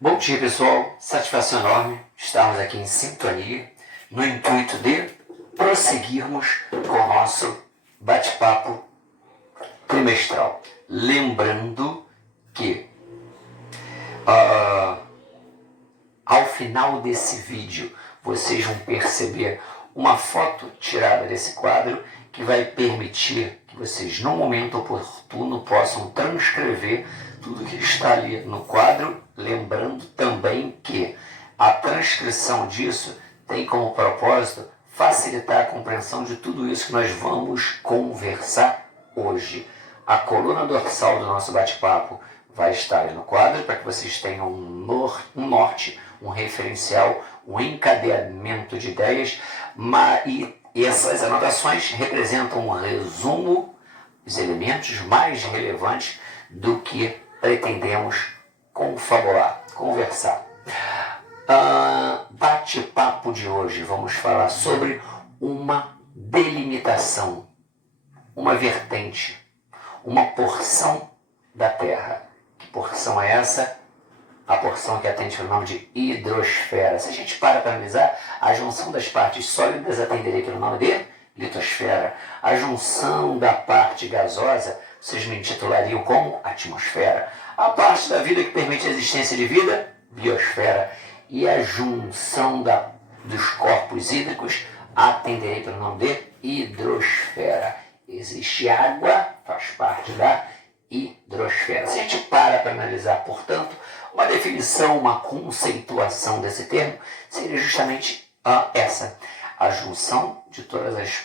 Bom dia, pessoal. Satisfação enorme estarmos aqui em sintonia no intuito de prosseguirmos com o nosso bate-papo trimestral. Lembrando que ao final desse vídeo vocês vão perceber uma foto tirada desse quadro que vai permitir que vocês, no momento oportuno, possam transcrever tudo que está ali no quadro, lembrando também que a transcrição disso tem como propósito facilitar a compreensão de tudo isso que nós vamos conversar hoje. A coluna dorsal do nosso bate-papo vai estar ali no quadro para que vocês tenham um norte, um referencial, um encadeamento de ideias, e essas anotações representam um resumo, os elementos mais relevantes do que pretendemos confabular, conversar. Bate-papo de hoje, vamos falar sobre uma delimitação, uma vertente, uma porção da Terra. Que porção é essa? A porção que atende pelo nome de hidrosfera. Se a gente para analisar, a junção das partes sólidas atenderia pelo nome de litosfera. A junção da parte gasosa, vocês me intitulariam como atmosfera. A parte da vida que permite a existência de vida, biosfera. E a junção dos corpos hídricos atenderia pelo nome de hidrosfera. Existe água, faz parte da hidrosfera. Se a gente para analisar, portanto, uma definição, uma conceituação desse termo seria justamente essa: a junção de todas as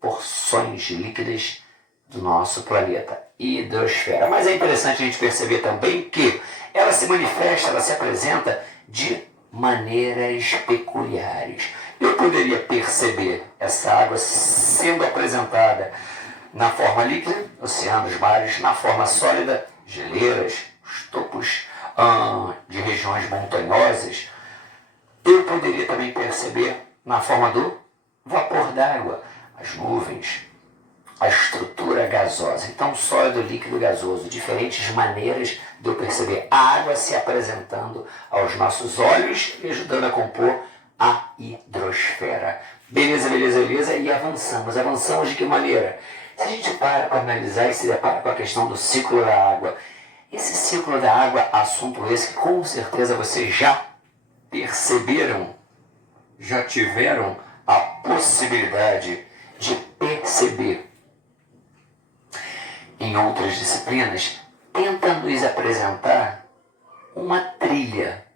porções líquidas do nosso planeta, hidrosfera. Mas é interessante a gente perceber também que ela se manifesta, ela se apresenta de maneiras peculiares. Eu poderia perceber essa água sendo apresentada na forma líquida, oceanos, mares; na forma sólida, geleiras, os topos de regiões montanhosas. Eu poderia também perceber na forma do vapor d'água, as nuvens, a estrutura gasosa. Então, sólido, líquido, gasoso, diferentes maneiras de eu perceber a água se apresentando aos nossos olhos e ajudando a compor a hidrosfera. Beleza, beleza, beleza, e avançamos. Avançamos de que maneira? Se a gente para analisar e se depara com a questão do ciclo da água, esse ciclo da água, assunto esse que com certeza vocês já perceberam, já tiveram a possibilidade de perceber em outras disciplinas, tenta nos apresentar uma trilha,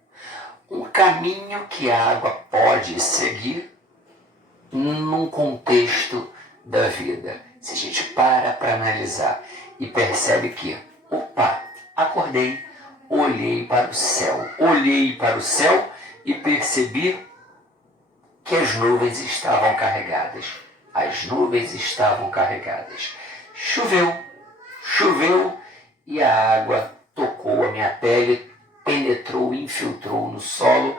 um caminho que a água pode seguir num contexto da vida. Se a gente para analisar e percebe que, acordei, olhei para o céu e percebi que as nuvens estavam carregadas. Choveu e a água tocou a minha pele, penetrou, infiltrou no solo,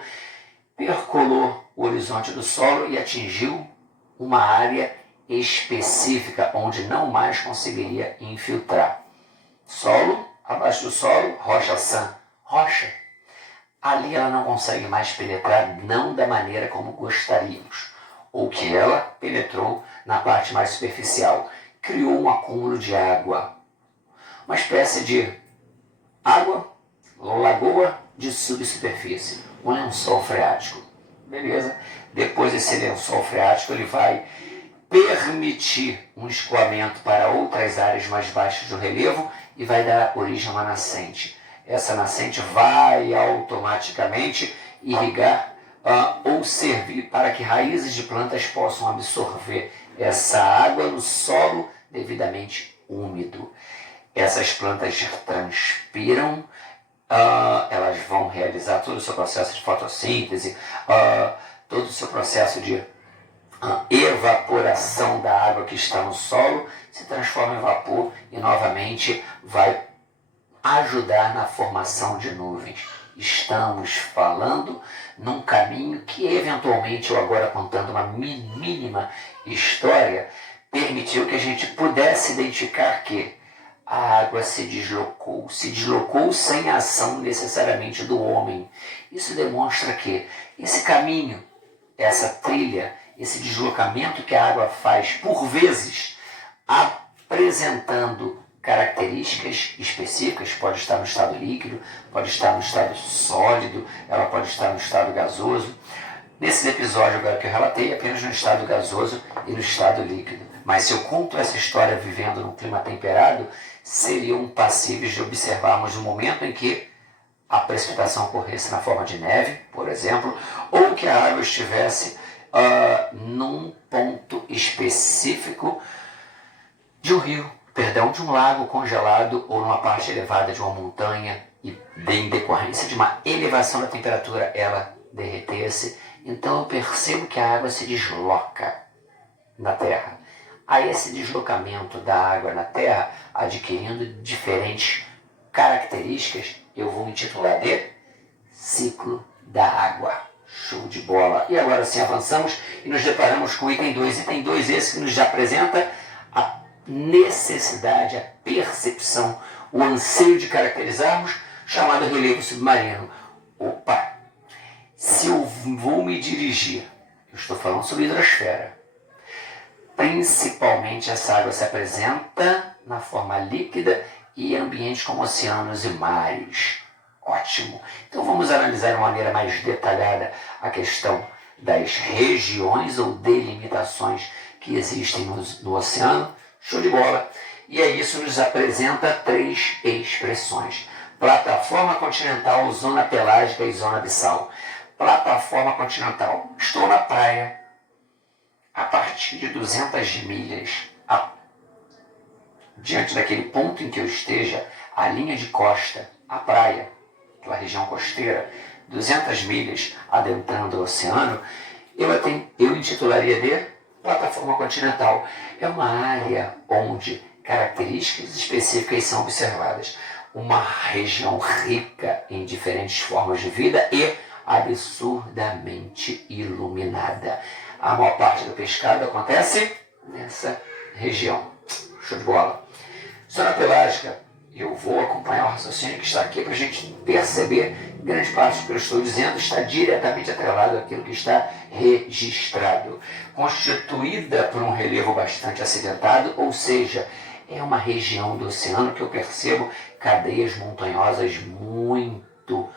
percolou o horizonte do solo e atingiu uma área específica onde não mais conseguiria infiltrar. Solo, abaixo do solo, rocha sã, rocha. Ali ela não consegue mais penetrar, não da maneira como gostaríamos, ou que ela penetrou na parte mais superficial. Criou um acúmulo de água, uma espécie de água, lagoa de subsuperfície, um lençol freático. Beleza? Depois desse lençol freático ele vai permitir um escoamento para outras áreas mais baixas do relevo e vai dar origem a uma nascente. Essa nascente vai automaticamente irrigar ou servir para que raízes de plantas possam absorver essa água no solo devidamente úmido. Essas plantas transpiram, elas vão realizar todo o seu processo de fotossíntese, todo o seu processo de evaporação da água que está no solo, se transforma em vapor e novamente vai ajudar na formação de nuvens. Estamos falando num caminho que eventualmente, eu agora contando uma mínima história, permitiu que a gente pudesse identificar que a água se deslocou sem a ação necessariamente do homem. Isso demonstra que esse caminho, essa trilha, esse deslocamento que a água faz, por vezes, apresentando características específicas, pode estar no estado líquido, pode estar no estado sólido, ela pode estar no estado gasoso. Nesse episódio agora que eu relatei, apenas no estado gasoso e no estado líquido. Mas se eu conto essa história vivendo num clima temperado, seriam passíveis de observarmos o momento em que a precipitação ocorresse na forma de neve, por exemplo, ou que a água estivesse num ponto específico de um rio, de um lago congelado ou numa parte elevada de uma montanha e em decorrência de uma elevação da temperatura ela derretesse. Então eu percebo que a água se desloca na Terra. A esse deslocamento da água na Terra, adquirindo diferentes características, eu vou intitular de ciclo da água. Show de bola! E agora sim avançamos e nos deparamos com o item 2. Item 2 esse que nos apresenta a necessidade, a percepção, o anseio de caracterizarmos, chamado relevo submarino. Opa! Se eu vou me dirigir, eu estou falando sobre hidrosfera, principalmente essa água se apresenta na forma líquida e em ambientes como oceanos e mares. Ótimo! Então vamos analisar de uma maneira mais detalhada a questão das regiões ou delimitações que existem no oceano. Show de bola! E aí isso nos apresenta 3 expressões. Plataforma continental, zona pelágica e zona abissal. Plataforma continental. Estou na praia a partir de 200 milhas. Diante daquele ponto em que eu esteja, a linha de costa, a praia, aquela região costeira, 200 milhas adentrando o oceano, eu intitularia de plataforma continental. É uma área onde características específicas são observadas. Uma região rica em diferentes formas de vida e absurdamente iluminada. A maior parte do pescado acontece nessa região. Show de bola. Zona pelágica, eu vou acompanhar o raciocínio que está aqui para a gente perceber que grande parte do que eu estou dizendo está diretamente atrelado àquilo que está registrado. Constituída por um relevo bastante acidentado, ou seja, é uma região do oceano que eu percebo cadeias montanhosas muito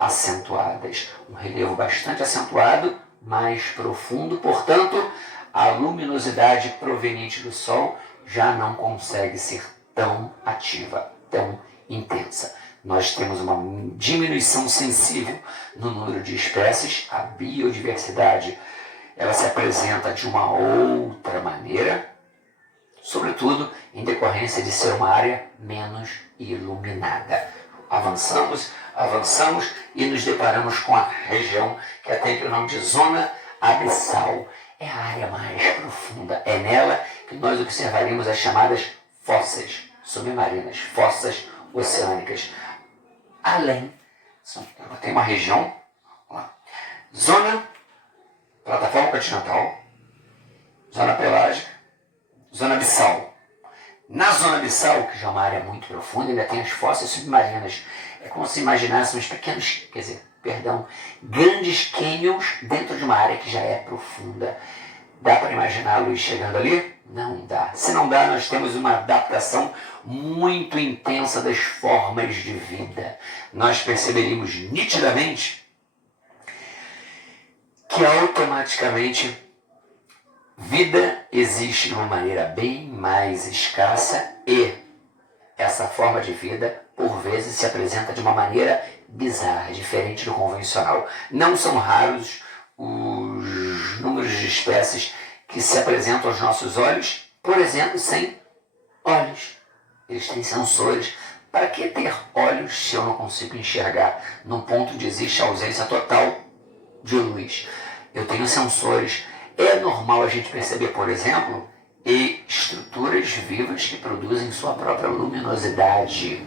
acentuadas. Um relevo bastante acentuado, mais profundo, portanto, a luminosidade proveniente do Sol já não consegue ser tão ativa, tão intensa. Nós temos uma diminuição sensível no número de espécies, a biodiversidade ela se apresenta de uma outra maneira, sobretudo em decorrência de ser uma área menos iluminada. Avançamos e nos deparamos com a região que tem o nome de zona abissal. É a área mais profunda. É nela que nós observaremos as chamadas fossas submarinas, fossas oceânicas. Além, tem uma região, zona, plataforma continental, zona pelágica, zona abissal. Na zona abissal, que já é uma área muito profunda, ainda tem as fossas submarinas. É como se imaginássemos grandes canyons dentro de uma área que já é profunda. Dá para imaginar a luz chegando ali? Não dá. Se não dá, nós temos uma adaptação muito intensa das formas de vida. Nós perceberíamos nitidamente que automaticamente vida existe de uma maneira bem mais escassa e essa forma de vida, por vezes, se apresenta de uma maneira bizarra, diferente do convencional. Não são raros os números de espécies que se apresentam aos nossos olhos, por exemplo, sem olhos. Eles têm sensores. Para que ter olhos se eu não consigo enxergar num ponto onde existe a ausência total de luz? Eu tenho sensores. É normal a gente perceber, por exemplo, estruturas vivas que produzem sua própria luminosidade.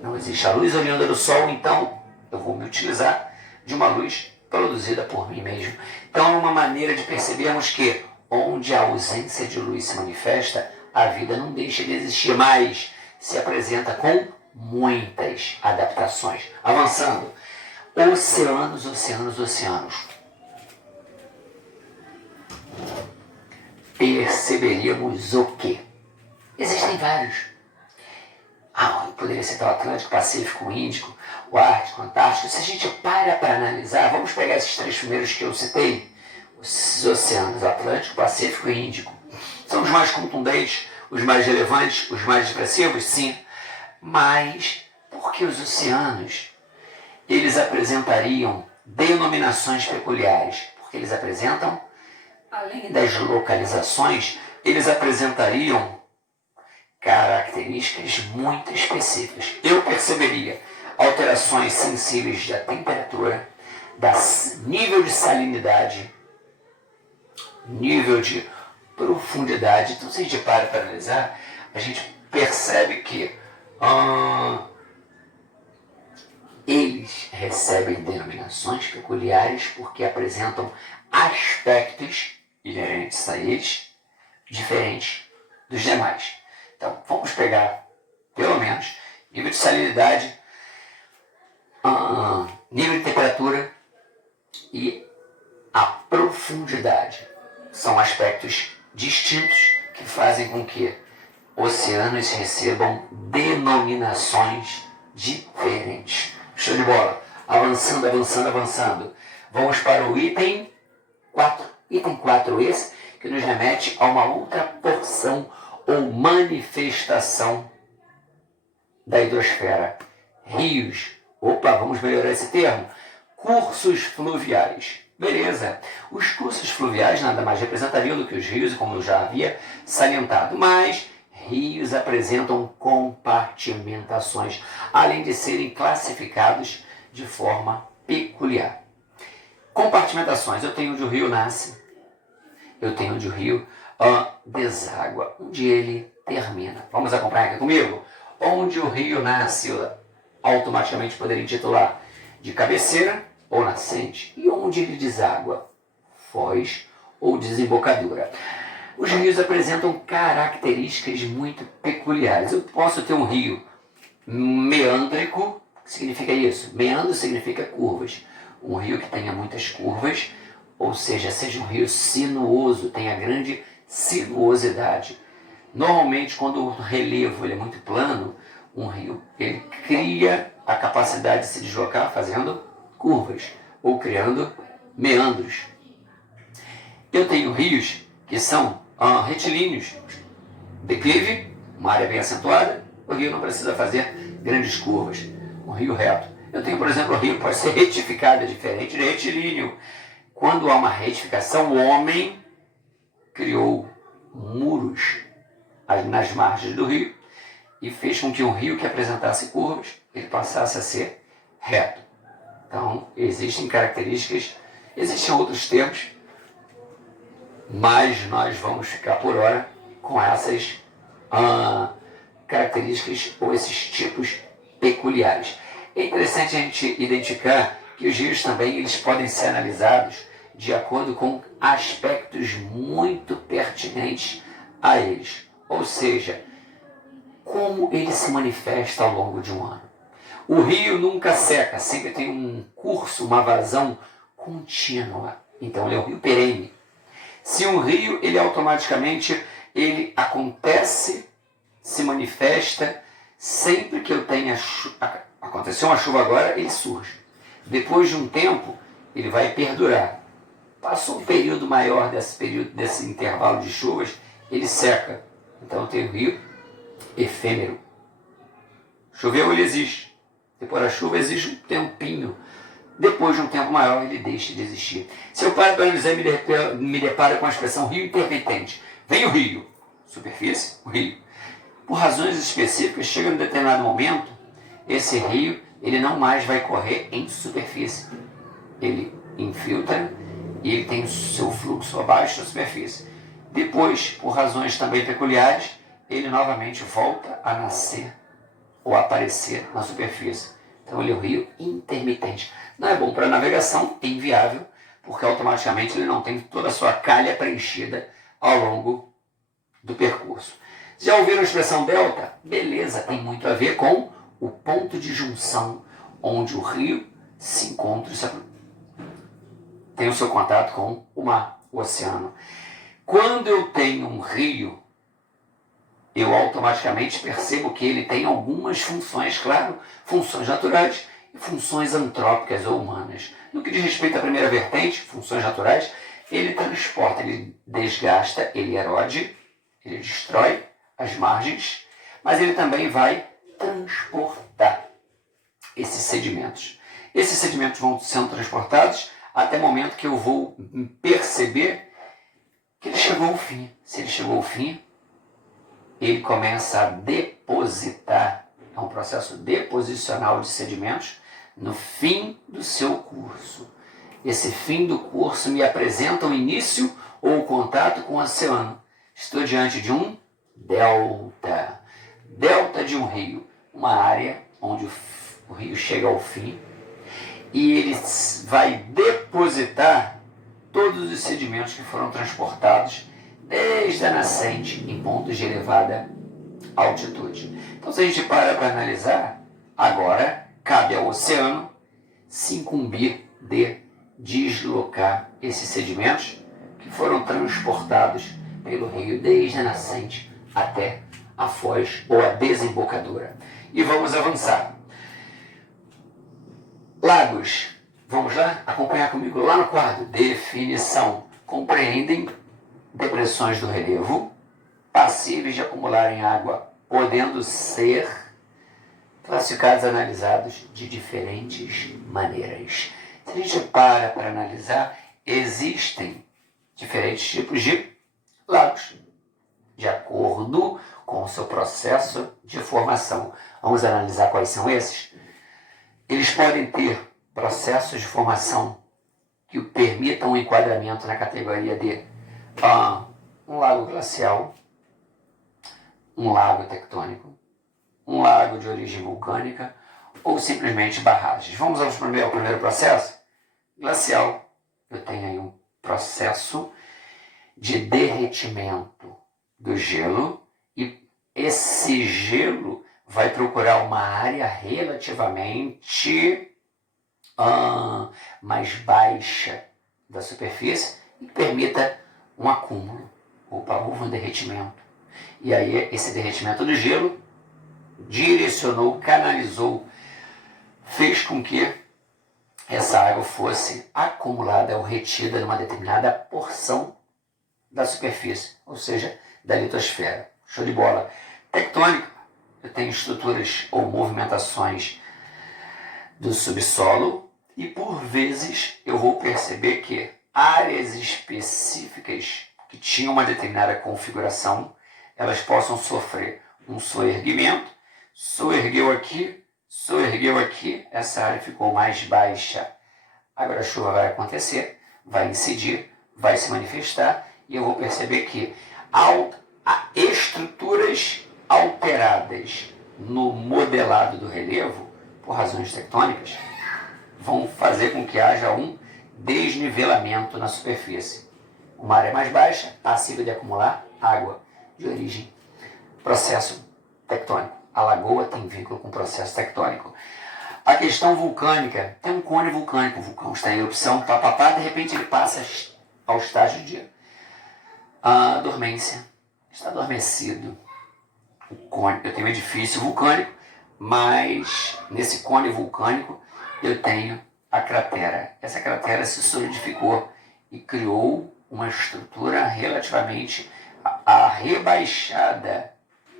Não existe a luz oriunda do Sol, então eu vou me utilizar de uma luz produzida por mim mesmo. Então é uma maneira de percebermos que onde a ausência de luz se manifesta, a vida não deixa de existir, mas se apresenta com muitas adaptações. Avançando, oceanos, oceanos, oceanos. Perceberíamos o quê? Existem vários. Poderia citar o Atlântico, Pacífico, o Índico, o Ártico, o Antártico. Se a gente para analisar, vamos pegar esses três primeiros que eu citei, os oceanos Atlântico, Pacífico e Índico. São os mais contundentes, os mais relevantes, os mais expressivos, sim. Mas por que os oceanos, eles apresentariam denominações peculiares? Porque eles apresentam, além das localizações, eles apresentariam características muito específicas. Eu perceberia alterações sensíveis da temperatura, nível de salinidade, nível de profundidade. Então, se a gente para analisar, a gente percebe que eles recebem denominações peculiares porque apresentam aspectos inerentes a eles diferentes dos demais. Então, vamos pegar, pelo menos, nível de salinidade, nível de temperatura e a profundidade. São aspectos distintos que fazem com que oceanos recebam denominações diferentes. Show de bola. Avançando, avançando, avançando. Vamos para o item 4. Item 4 esse que nos remete a uma outra porção ou manifestação da hidrosfera. Rios. Opa, vamos melhorar esse termo. Cursos fluviais. Beleza. Os cursos fluviais nada mais representariam do que os rios, como eu já havia salientado. Mas rios apresentam compartimentações, além de serem classificados de forma peculiar. Compartimentações. Eu tenho onde o rio nasce. Eu tenho onde o rio deságua, onde ele termina. Vamos acompanhar aqui comigo? Onde o rio nasce, eu automaticamente poderia intitular de cabeceira ou nascente. E onde ele deságua, foz ou desembocadura. Os rios apresentam características muito peculiares. Eu posso ter um rio meândrico. O que significa isso? Meandro significa curvas. Um rio que tenha muitas curvas, ou seja um rio sinuoso, tenha grande sinuosidade. Normalmente, quando o relevo ele é muito plano, um rio ele cria a capacidade de se deslocar fazendo curvas ou criando meandros. Eu tenho rios que são retilíneos, declive, uma área bem acentuada, o rio não precisa fazer grandes curvas, um rio reto. Eu tenho, por exemplo, o rio pode ser retificado, é diferente de retilíneo. Quando há uma retificação, o homem criou muros nas margens do rio e fez com que um rio que apresentasse curvas, ele passasse a ser reto. Então, existem características, existem outros termos, mas nós vamos ficar por hora com essas características ou esses tipos peculiares. É interessante a gente identificar que os rios também eles podem ser analisados de acordo com aspectos muito pertinentes a eles. Ou seja, como ele se manifesta ao longo de um ano. O rio nunca seca, sempre tem um curso, uma vazão contínua. Então ele é um rio perene. Se um rio, ele automaticamente, ele acontece, se manifesta, sempre que eu tenha aconteceu uma chuva agora, ele surge. Depois de um tempo, ele vai perdurar. Passou um período maior desse intervalo de chuvas, ele seca. Então tem o rio efêmero. Choveu, ele existe. Depois da chuva existe um tempinho. Depois de um tempo maior, ele deixa de existir. Se eu paro para analisar, me deparo com a expressão rio intermitente. Vem o rio, superfície, o rio. Por razões específicas, chega em um determinado momento, esse rio ele não mais vai correr em superfície. Ele infiltra e ele tem o seu fluxo abaixo da superfície. Depois, por razões também peculiares, ele novamente volta a nascer ou a aparecer na superfície. Então ele é um rio intermitente. Não é bom para navegação, é inviável, porque automaticamente ele não tem toda a sua calha preenchida ao longo do percurso. Já ouviram a expressão delta? Beleza, tem muito a ver com o ponto de junção, onde o rio se encontra, tem o seu contato com o mar, o oceano. Quando eu tenho um rio, eu automaticamente percebo que ele tem algumas funções, claro, funções naturais e funções antrópicas ou humanas. No que diz respeito à primeira vertente, funções naturais, ele transporta, ele desgasta, ele erode, ele destrói as margens, mas ele também vai transportar esses sedimentos. Esses sedimentos vão sendo transportados até o momento que eu vou perceber que ele chegou ao fim. Se ele chegou ao fim, ele começa a depositar, é um processo deposicional de sedimentos no fim do seu curso. Esse fim do curso me apresenta o início ou o contato com o oceano. Estou diante de um delta. Delta de um rio, uma área onde o rio chega ao fim e ele vai depositar todos os sedimentos que foram transportados desde a nascente em pontos de elevada altitude. Então, se a gente para analisar, agora cabe ao oceano se incumbir de deslocar esses sedimentos que foram transportados pelo rio desde a nascente até a foz ou a desembocadura. E vamos avançar. Lagos. Vamos lá? Acompanhar comigo lá no quadro. Definição. Compreendem depressões do relevo passíveis de acumularem água, podendo ser classificados e analisados de diferentes maneiras. Se a gente para analisar, existem diferentes tipos de lagos, de acordo com o seu processo de formação. Vamos analisar quais são esses? Eles podem ter processos de formação que o permitam um enquadramento na categoria de um lago glacial, um lago tectônico, um lago de origem vulcânica ou simplesmente barragens. Vamos ao primeiro processo? Glacial. Eu tenho aí um processo de derretimento do gelo e esse gelo vai procurar uma área relativamente mais baixa da superfície e que permita um acúmulo. Houve um derretimento. E aí esse derretimento do gelo direcionou, canalizou, fez com que essa água fosse acumulada ou retida numa determinada porção da superfície, ou seja, da litosfera. Show de bola. Tectônica, eu tenho estruturas ou movimentações do subsolo e por vezes eu vou perceber que áreas específicas que tinham uma determinada configuração, elas possam sofrer um soerguimento, soergueu aqui, essa área ficou mais baixa. Agora a chuva vai acontecer, vai incidir, vai se manifestar e eu vou perceber que há estruturas alteradas no modelado do relevo, por razões tectônicas, vão fazer com que haja um desnivelamento na superfície. Uma área mais baixa, passível de acumular água de origem, processo tectônico. A lagoa tem vínculo com o processo tectônico. A questão vulcânica, tem um cone vulcânico, o vulcão está em erupção, de repente ele passa ao estágio de dormência, está adormecido. O cone, eu tenho um edifício vulcânico, mas nesse cone vulcânico eu tenho a cratera. Essa cratera se solidificou e criou uma estrutura relativamente rebaixada.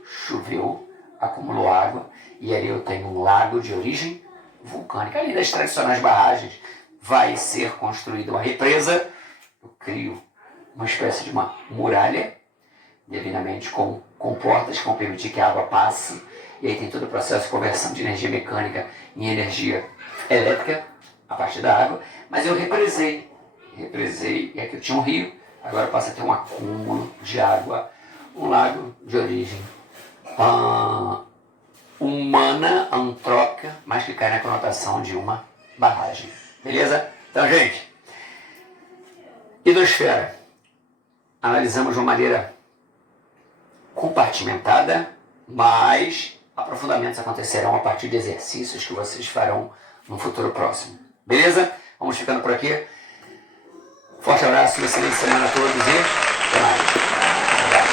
Choveu, acumulou água e ali eu tenho um lago de origem vulcânica. Além das tradicionais barragens, vai ser construída uma represa. Eu crio uma espécie de uma muralha, devidamente com portas que vão permitir que a água passe. E aí tem todo o processo de conversão de energia mecânica em energia elétrica a partir da água. Mas eu represei, e aqui eu tinha um rio, agora passa a ter um acúmulo de água, um lago de origem humana, antrópica, mas que cai na conotação de uma barragem. Beleza? Então, gente, hidrosfera. Analisamos de uma maneira compartimentada, mas aprofundamentos acontecerão a partir de exercícios que vocês farão no futuro próximo. Beleza? Vamos ficando por aqui. Forte abraço, uma excelente semana a todos e até mais.